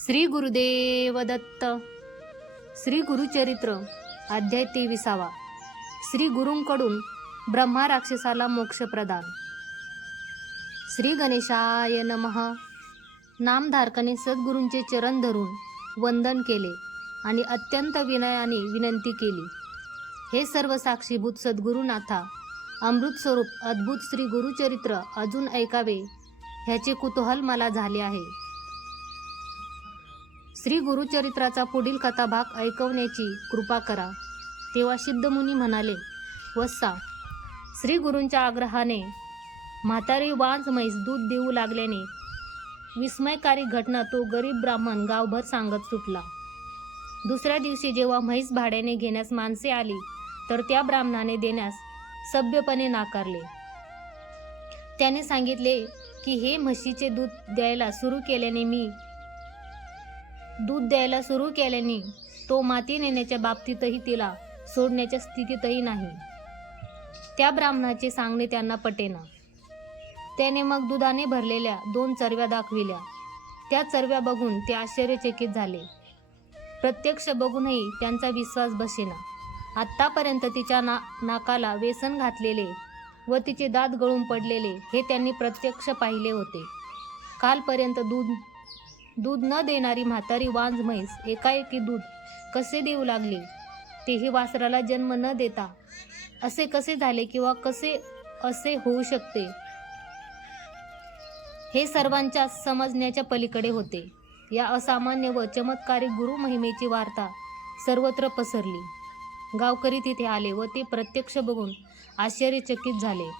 श्री गुरुदेव दत्त. श्री गुरुचरित्र अध्याय 23. श्री गुरूंकडून ब्रह्मा राक्षसाला मोक्ष प्रदान. श्री गणेशाय नमः. नामधारकाने सद्गुरूंचे चरण धरून वंदन केले आणि अत्यंत विनयाने विनंती केली. हे सर्व साक्षीभूत सद्गुरुनाथा, अमृत स्वरूप अद्भुत श्री गुरुचरित्र अजून ऐकावे ह्याचे कुतूहल मला झाले आहे. श्री गुरुचरित्राचा पुढील कथाभाग ऐकवण्याची कृपा करा. तेव्हा सिद्धमुनी म्हणाले, वत्सा, श्री गुरूंच्या आग्रहाने म्हातारी वांज म्हैस दूध देऊ लागल्याने विस्मयकारी घटना तो गरीब ब्राह्मण गावभर सांगत सुटला. दुसऱ्या दिवशी जेव्हा म्हैस भाड्याने घेण्यास माणसे आली तर त्या ब्राह्मणाने देण्यास सभ्यपणे नाकारले. त्याने सांगितले की हे म्हशीचे दूध द्यायला सुरू केल्याने तो माती नेण्याच्या बाबतीतही तिला सोडण्याच्या स्थितीतही नाही. त्या ब्राह्मणाचे सांगणे त्यांना पटेना. त्याने मग दुधाने भरलेल्या 2 चरव्या दाखविल्या. त्या चरव्या बघून ते आश्चर्यचकित झाले. प्रत्यक्ष बघूनही त्यांचा विश्वास बसेना. आत्तापर्यंत तिच्या नाकाला वेसन घातलेले व तिचे दात गळून पडलेले हे त्यांनी प्रत्यक्ष पाहिले होते. कालपर्यंत दूध न देणारी म्हातारी वांज म्हैस एकाएकी दूध कसे देऊ लागली, तेही वासराला जन्म न देता असे कसे झाले किंवा कसे असे होऊ शकते, हे सर्वांच्या समजण्याच्या पलीकडे होते. या असामान्य व चमत्कारिक गुरु महिमेची वार्ता सर्वत्र पसरली. गावकरी तिथे आले व ते प्रत्यक्ष बघून आश्चर्यचकित झाले.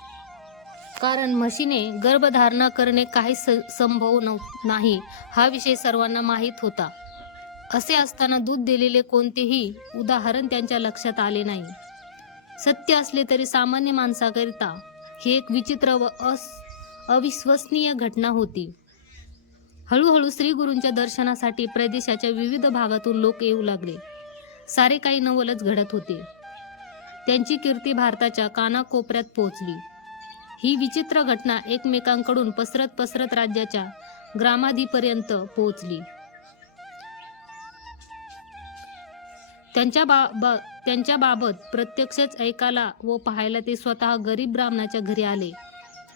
कारण म्हशीने गर्भधारणा करणे काही संभव नाही हा विषय सर्वांना माहीत होता. असे असताना दूध दिलेले कोणतेही उदाहरण त्यांच्या लक्षात आले नाही. सत्य असले तरी सामान्य माणसाकरिता ही एक विचित्र व अविश्वसनीय घटना होती. हळूहळू श्री गुरूंच्या दर्शनासाठी प्रदेशाच्या विविध भागातून लोक येऊ लागले. सारे काही नवलच घडत होते. त्यांची कीर्ती भारताच्या कानाकोपऱ्यात पोहोचली. ही विचित्र घटना एकमेकांकडून पसरत राज्याच्या ग्रामाधीपर्यंत पोहोचली. त्यांच्या बाबत प्रत्यक्षच ऐकायला व पाहायला ते स्वतः गरीब ब्राह्मणाच्या घरी आले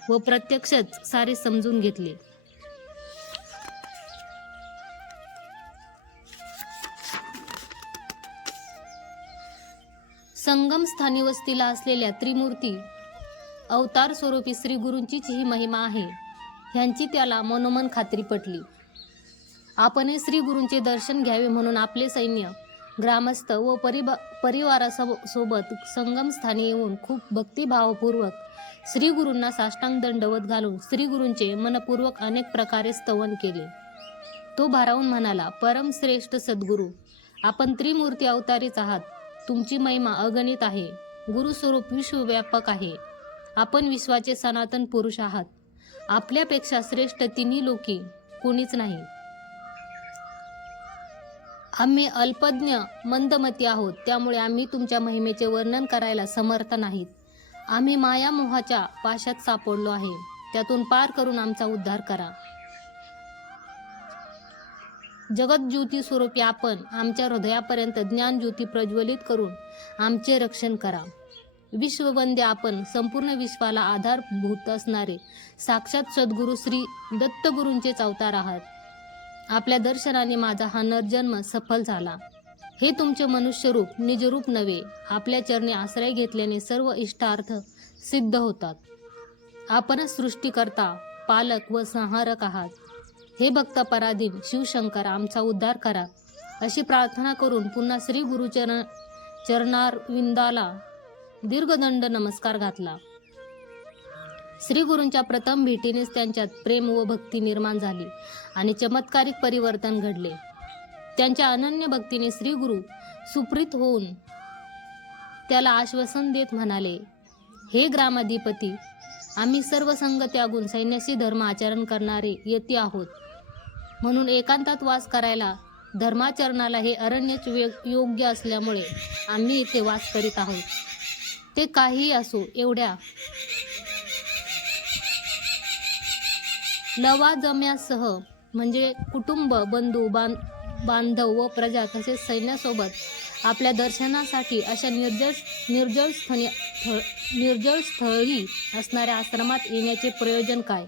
व प्रत्यक्षच सारे समजून घेतले. संगम स्थानी वस्तीला असलेल्या त्रिमूर्ती अवतार स्वरूपी श्री गुरूंचीच ही महिमा आहे ह्यांची त्याला मनोमन खात्री पटली. आपणही श्री गुरूंचे दर्शन घ्यावे म्हणून आपले सैन्य, ग्रामस्थ व परिवारासोबत संगम स्थानी येऊन खूप भक्तिभावपूर्वक श्री गुरूंना साष्टांग दंडवत घालून श्री गुरूंचे मनपूर्वक अनेक प्रकारे स्तवन केले. तो भारावून म्हणाला, परम श्रेष्ठ सद्गुरू, आपण त्रिमूर्ती अवतारीच आहात. तुमची महिमा अगणित आहे. गुरुस्वरूप विश्वव्यापक आहे. आपण विश्वाचे सनातन पुरुष आहात. आपल्यापेक्षा श्रेष्ठ तिन्ही लोकी कोणीच नाही. आम्ही अल्पज्ञ मंदमती आहोत, त्यामुळे आम्ही तुमच्या महिमेचे वर्णन करायला समर्थ नाहीत. आम्ही मायामोहाच्या पाशात सापडलो आहे. त्यातून पार करून आमचा उद्धार करा. जगज्योती स्वरूपी आपण आमच्या हृदयापर्यंत ज्ञानज्योती प्रज्वलित करून आमचे रक्षण करा. विश्ववंद्य आपण संपूर्ण विश्वाला आधारभूत असणारे साक्षात सद्गुरू श्री दत्तगुरूंचेच अवतार आहात. आपल्या दर्शनाने माझा हा नरजन्म सफल झाला. हे तुमचे मनुष्यरूप निजरूप नव्हे. आपल्या चरणी आश्रय घेतल्याने सर्व इष्टार्थ सिद्ध होतात. आपणच सृष्टीकर्ता, पालक व संहारक आहात. हे भक्त पराधीन शिवशंकर, आमचा उद्धार करा. अशी प्रार्थना करून पुन्हा श्री गुरु चरणारविंदाला दीर्घदंड नमस्कार घातला. श्री गुरूंच्या प्रथम भेटीनेच त्यांच्यात प्रेम व भक्ती निर्माण झाली आणि चमत्कारिक परिवर्तन घडले. त्यांच्या अनन्य भक्तीने श्री गुरु सुप्रीत होऊन त्याला आश्वासन देत म्हणाले, हे ग्रामाधिपती, आम्ही सर्व संग त्यागून संन्यासी धर्म आचरण करणारे यती आहोत. म्हणून एकांतात वास करायला, धर्माचरणाला हे अरण्यच योग्य असल्यामुळे आम्ही इथे वास करीत आहोत. ते काहीही असो, एवढ्या लवाजम्यासह म्हणजे कुटुंब, बंधू, बांधव व प्रजा तसेच सैन्यासोबत आपल्या दर्शनासाठी अशा निर्जळ स्थळी असणाऱ्या आश्रमात येण्याचे प्रयोजन काय,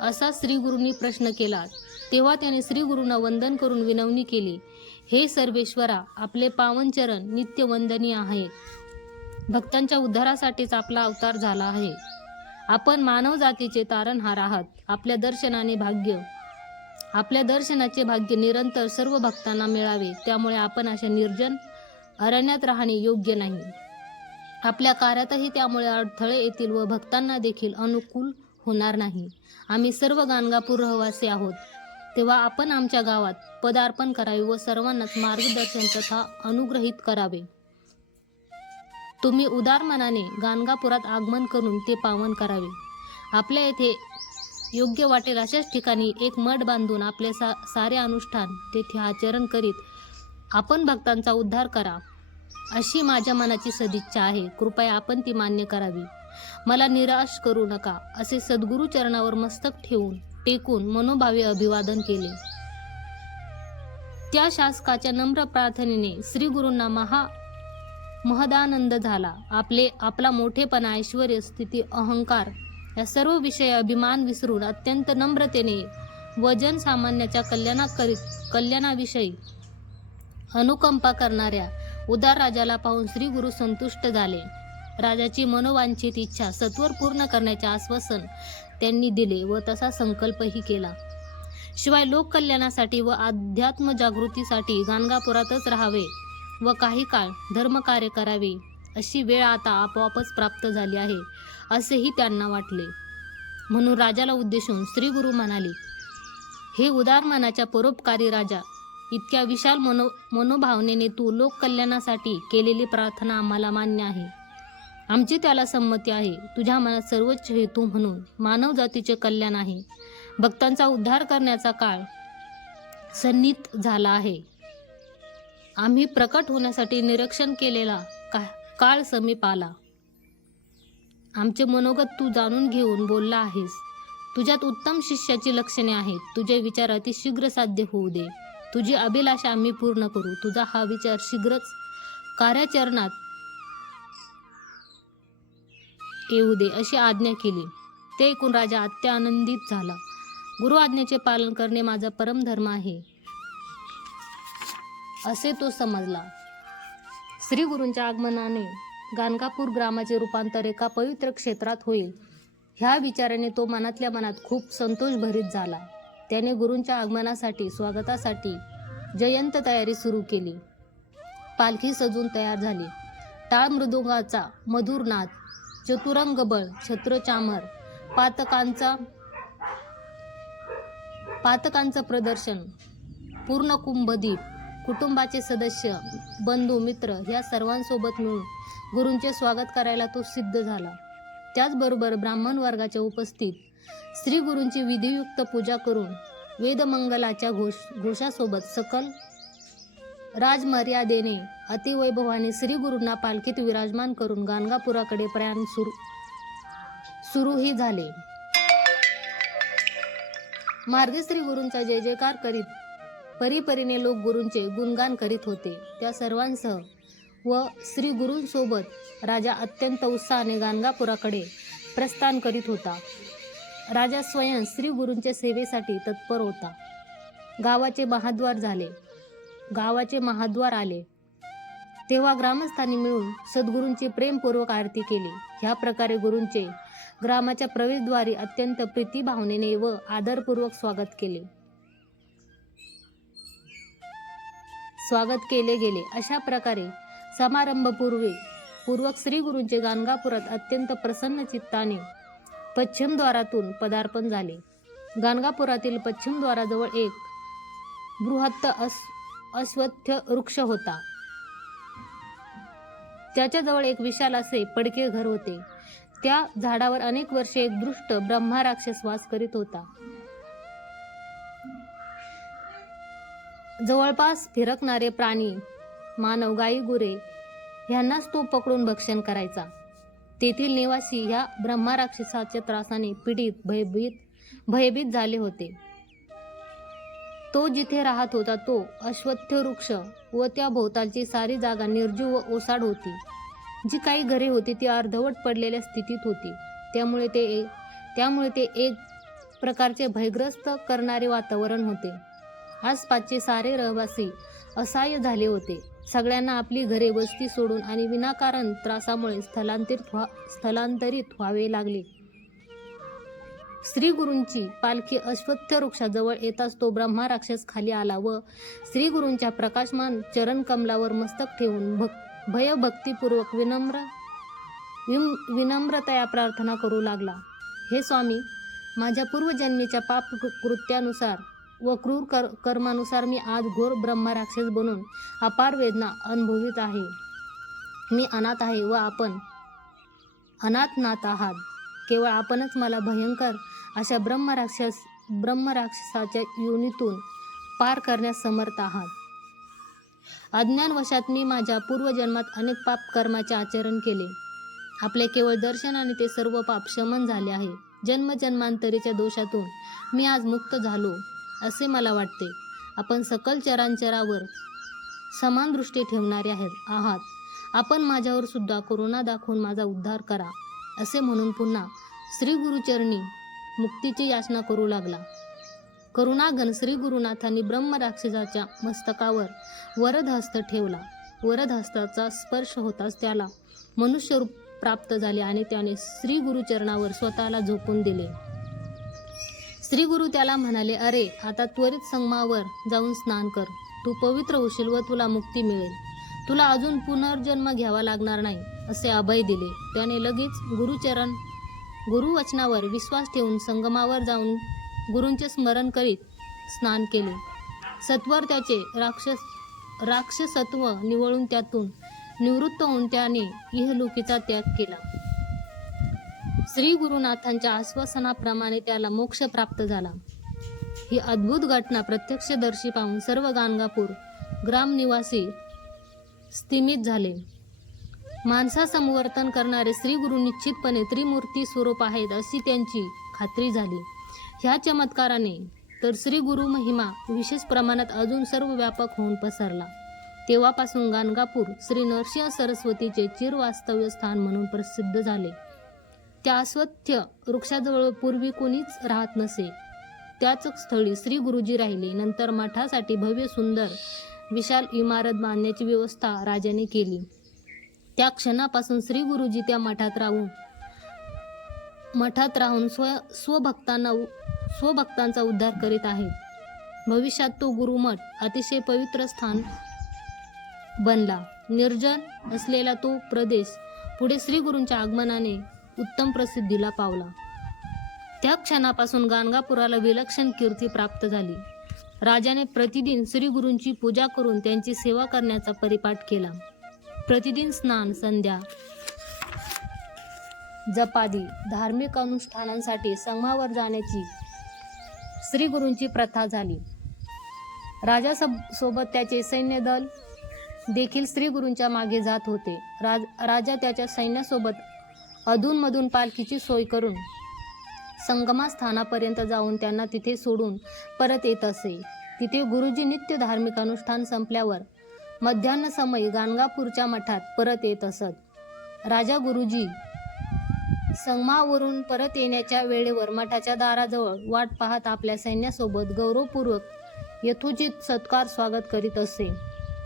असा श्रीगुरूंनी प्रश्न केला. तेव्हा त्याने श्रीगुरूंना वंदन करून विनवणी केली. हे सर्वेश्वरा, आपले पावन चरण नित्य वंदनीय आहेत. भक्तांच्या उद्धारासाठीच आपला अवतार झाला आहे. आपण मानव जातीचे तारणहार आहात. आपल्या दर्शनाचे भाग्य निरंतर सर्व भक्तांना मिळावे, त्यामुळे आपण अशा निर्जन अरण्यात राहणे योग्य नाही. आपल्या कार्यातही त्यामुळे अडथळे येतील व भक्तांना देखील अनुकूल होणार नाही. आम्ही सर्व गाणगापूर रहिवासी आहोत, तेव्हा आपण आमच्या गावात पदार्पण करावे व सर्वांनाच मार्गदर्शन तथा अनुग्रहित करावे. तुम्ही उदार मनाने गाणगापुरात आगमन करून ते पावन करावे. आपल्या येथे योग्य वाटेल अशाच ठिकाणी एक मठ बांधून आपले सारे अनुष्ठान तेथे आचरण करीत आपण भक्तांचा उद्धार करा, अशी माझ्या मनाची सदिच्छा आहे. कृपया आपण ती मान्य करावी. मला निराश करू नका, असे सद्गुरू चरणावर मस्तक टेकून मनोभावे अभिवादन केले. त्या शासकाच्या नम्र प्रार्थनेने श्रीगुरूंना महदानंद झाला. आपला मोठेपणा, ऐश्वर्य, स्थिती, अहंकार या सर्व विषय अभिमान विसरून अत्यंत नम्रतेने व जनसामान्याच्या कल्याणाविषयी अनुकंपा करणाऱ्या उदार राजाला पाहून श्रीगुरू संतुष्ट झाले. राजाची मनोवांछित इच्छा सत्वर पूर्ण करण्याचे आश्वासन त्यांनी दिले व तसा संकल्पही केला. शिवाय लोककल्याणासाठी व अध्यात्म जागृतीसाठी गाणगापुरातच राहावे व काही काळ धर्मकार्य करावे, अशी वेळ आता आपोआपच प्राप्त झाली आहे, असेही त्यांना वाटले. म्हणून राजाला उद्देशून श्रीगुरू म्हणाले, हे उदार मनाच्या परोपकारी राजा, इतक्या विशाल मनोभावनेने तू लोककल्याणासाठी केलेली प्रार्थना आम्हाला मान्य आहे. आमची त्याला संमती आहे. तुझ्या मनात सर्वोच्च हेतू म्हणून मानव जातीचे कल्याण आहे. भक्तांचा उद्धार करण्याचा काळ सन्निहित झाला आहे. आम्ही प्रकट होण्यासाठी निरीक्षण केलेला काळ समीप आला. आमचे मनोगत तू जाणून घेऊन बोलला आहेस. तुझ्यात उत्तम शिष्याची लक्षणे आहेत. तुझे विचार अतिशीघ्र साध्य होऊ दे. तुझी अभिलाषा आम्ही पूर्ण करू. तुझा हा विचार शीघ्रच कार्याचरणात येऊ दे, अशी आज्ञा केली. ते ऐकून राजा अत्यानंदित झाला. गुरु आज्ञेचे पालन करणे माझा परमधर्म आहे, असे तो समजला. श्री गुरूंच्या आगमनाने गाणगापूर ग्रामाचे रूपांतर एका पवित्र क्षेत्रात होईल, ह्या विचाराने तो मनातल्या मनात खूप संतोषभरीत झाला. त्याने गुरूंच्या आगमनासाठी स्वागतासाठी जयंत तयारी सुरू केली. पालखी सजून तयार झाली. टाळ मृदुंगाचा मधुर नाद, चतुरंग बळ, छत्रचामर, पातकांचं प्रदर्शन, पूर्ण कुंभदीप, कुटुंबाचे सदस्य, बंधू, मित्र ह्या सर्वांसोबत मिळून गुरूंचे स्वागत करायला तो सिद्ध झाला. त्याचबरोबर ब्राह्मण वर्गाच्या उपस्थित श्री गुरूंची विधियुक्त पूजा करून वेदमंगलाच्या घोषासोबत सकल राजमर्यादेने अतिवैभवाने श्री गुरूंना पालखीत विराजमान करून गाणगापुराकडे प्रयाण सुरूही झाले. मार्गे श्री गुरूंचा जय जयकार करीत परीपरीने लोक गुरूंचे गुणगान करीत होते. त्या सर्वांसह व श्री गुरूंसोबत राजा अत्यंत उत्साहाने गाणगापुराकडे प्रस्थान करीत होता. राजा स्वयं श्री गुरूंच्या सेवेसाठी तत्पर होता. गावाचे महाद्वार आले तेव्हा ग्रामस्थांनी मिळून सद्गुरूंची प्रेमपूर्वक आरती केली. ह्या प्रकारे गुरूंचे ग्रामाच्या प्रवेशद्वारी अत्यंत प्रीतिभावनेने व आदरपूर्वक स्वागत केले गेले. अशा प्रकारे समारंभपूर्वक श्री गुरूंचे गाणगापुरात अत्यंत प्रसन्न चित्ताने पश्चिमद्वारातून पदार्पण झाले. गाणगापुरातील पश्चिमद्वाराजवळ एक बृहत्त अश्वत्थ वृक्ष होता. त्याच्याजवळ एक विशाल असे पडके घर होते. त्या झाडावर अनेक वर्षे एक दुष्ट ब्रह्मराक्षस वास करीत होता. जवळपास फिरकणारे प्राणी, मानव, गायी, गुरे ह्यांनाच तो पकडून भक्षण करायचा. तेथील निवासी ह्या ब्रह्मराक्षसाच्या त्रासाने पीडित, भयभीत झाले होते. तो जिथे राहत होता तो अश्वत्थ वृक्ष व त्या भोवतालची सारी जागा निर्जीव व ओसाड होती. जी काही घरे होती ती अर्धवट पडलेल्या स्थितीत होती. त्यामुळे ते एक प्रकारचे भयग्रस्त करणारे वातावरण होते. आसपासचे सारे रहिवासी असहाय्य झाले होते. सगळ्यांना आपली घरे वस्ती सोडून आणि विनाकारण त्रासामुळे स्थलांतरित व्हावे लागले. श्री गुरूंची पालखी अश्वत्थ वृक्षाजवळ येताच तो ब्रह्मा राक्षस खाली आला व श्री गुरूंच्या प्रकाशमान चरण कमलावर मस्तक ठेवून भयभक्तीपूर्वक विनम्रतया प्रार्थना करू लागला. हे स्वामी, माझ्या पूर्वजन्मीच्या पाप कृत्यानुसार व क्रूर कर्मानुसार मी आज घोर ब्रह्मा राक्षस बनून अपार वेदना अनुभवित आहे. मी अनाथ आहे व आपण अनाथनाथ आहात. केवळ आपणच मला भयंकर अशा ब्रह्मराक्षसाच्या योनीतून पार करण्यास समर्थ आहात. अज्ञानवशात मी माझ्या पूर्वजन्मात अनेक पाप कर्माचे आचरण केले. आपले केवळ दर्शनाने ते सर्व पाप शमन झाले आहे. जन्मजन्मांतरीच्या दोषातून मी आज मुक्त झालो असे मला वाटते. आपण सकल चरांचरावर समान दृष्टी ठेवणारे आहात. आपण माझ्यावर सुद्धा करुणा दाखवून माझा उद्धार करा असे म्हणून पुन्हा श्री गुरुचरणी मुक्तीची याचना करू लागला. करुणाघन श्री गुरुनाथांनी ब्रह्मराक्षसाच्या मस्तकावर वरदहस्त ठेवला. वरदहस्ताचा स्पर्श होताच त्याला मनुष्यरूप प्राप्त झाले आणि त्याने श्री गुरुचरणावर स्वतःला झोकून दिले. श्री गुरु त्याला म्हणाले, अरे, आता त्वरित संगमावर जाऊन स्नान कर. तू पवित्र होशील व तुला मुक्ती मिळेल. तुला अजून पुनर्जन्म घ्यावा लागणार नाही असे अभय दिले. त्याने लगेच गुरुवचनावर विश्वास ठेवून संगमावर जाऊन गुरूंचे स्मरण करीत स्नान केले. सत्वर त्याचे राक्षसत्व निवळून त्यातून निवृत्त होऊन त्याने इहलोकीचा त्याग केला. श्री गुरुनाथांच्या आश्वासनाप्रमाणे त्याला मोक्ष प्राप्त झाला. ही अद्भुत घटना प्रत्यक्षदर्शी पाहून सर्व गाणगापूर ग्रामनिवासी स्तिमित झाले. माणसासमवर्तन करणारे श्री गुरु निश्चितपणे त्रिमूर्ती स्वरूप आहेत अशी त्यांची खात्री झाली. ह्या चमत्काराने तर श्री गुरु महिमा विशेष प्रमाणात अजून सर्व व्यापक होऊन पसरला. तेव्हापासून गाणगापूर श्री नरसिंह सरस्वतीचे चिरवास्तव्य स्थान म्हणून प्रसिद्ध झाले. त्या अश्वत्थ वृक्षाजवळ पूर्वी कोणीच राहत नसे. त्याच स्थळी श्री गुरुजी राहिले. नंतर मठासाठी भव्य सुंदर विशाल इमारत बांधण्याची व्यवस्था राजाने केली. त्या क्षणापासून श्री गुरुजी त्या मठात राहून स्वभक्तांचा उद्धार करीत आहेत. भविष्यात तो गुरुमठ अतिशय पवित्र स्थान बनला. निर्जन असलेला तो प्रदेश पुढे श्री गुरूंच्या आगमनाने उत्तम प्रसिद्धीला पावला. त्या क्षणापासून गाणगापुराला विलक्षण कीर्ती प्राप्त झाली. राजाने प्रतिदिन श्री गुरूंची पूजा करून त्यांची सेवा करण्याचा परिपाठ केला. प्रतिदिन स्नान, संध्या, जपादी धार्मिक अनुष्ठानांसाठी संगमावर जाण्याची श्री गुरूंची प्रथा झाली. राजासोबत त्याचे सैन्यदल देखील श्री गुरूंच्या मागे जात होते. राजा त्याच्या सैन्यासोबत अधूनमधून पालखीची सोय करून संगमस्थानापर्यंत जाऊन त्यांना तिथे सोडून परत येत असे. तिथे गुरुजी नित्य धार्मिक अनुष्ठान संपल्यावर मध्यान्ह समयी गाणगापूरच्या मठात परत येत असत. राजा गुरुजी संगमावरून परत येण्याच्या वेळेवर मठाच्या दाराजवळ वाट पाहत आपल्या सैन्यासोबत गौरवपूर्वक यथोचित सत्कार स्वागत करीत असे.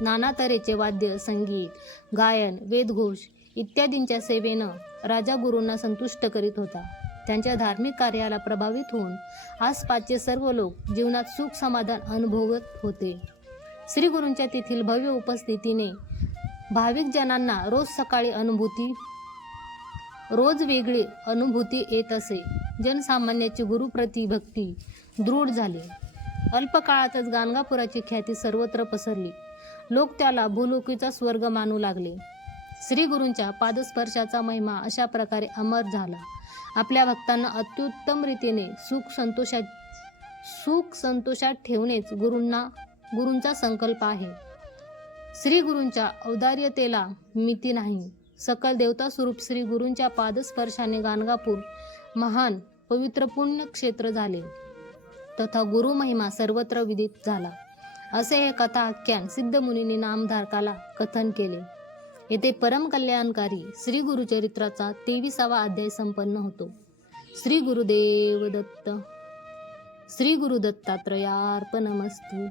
नाना तऱ्हेचे वाद्य, संगीत, गायन, वेदघोष इत्यादींच्या सेवेनं राजा गुरूंना संतुष्ट करीत होता. त्यांच्या धार्मिक कार्याला प्रभावित होऊन आसपासचे सर्व लोक जीवनात सुख समाधान अनुभवत होते. श्री गुरूंच्या तेथील भव्य उपस्थितीने भाविक जनांना रोज सकाळी रोज वेगळी अनुभूती येत असे. जनसामान्याची गुरुप्रती भक्ती दृढ झाली. अल्पकाळातच गाणगापुराची ख्याती सर्वत्र पसरली. लोक त्याला भूलोकीचा स्वर्ग मानू लागले. श्री गुरूंच्या पादस्पर्शाचा महिमा अशा प्रकारे अमर झाला. आपल्या भक्तांना अत्युत्तम रीतीने सुख संतोषात ठेवणेच गुरूंचा संकल्प आहे. श्री गुरूंच्या औदार्यतेला मिती नाही. सकल देवता स्वरूप श्री गुरूंच्या पादस्पर्शाने गाणगापूर महान पवित्र पुण्य क्षेत्र झाले. तथा गुरुमहिमा सर्वत्र विदित झाला. असे हे कथा आख्यान सिद्ध मुनींनी नामधारकाला कथन केले. येथे परम कल्याणकारी श्री गुरुचरित्राचा 23वा अध्याय संपन्न होतो. श्री गुरुदेव दत्त. श्री गुरु दत्तात्रयार्पणमस्तु.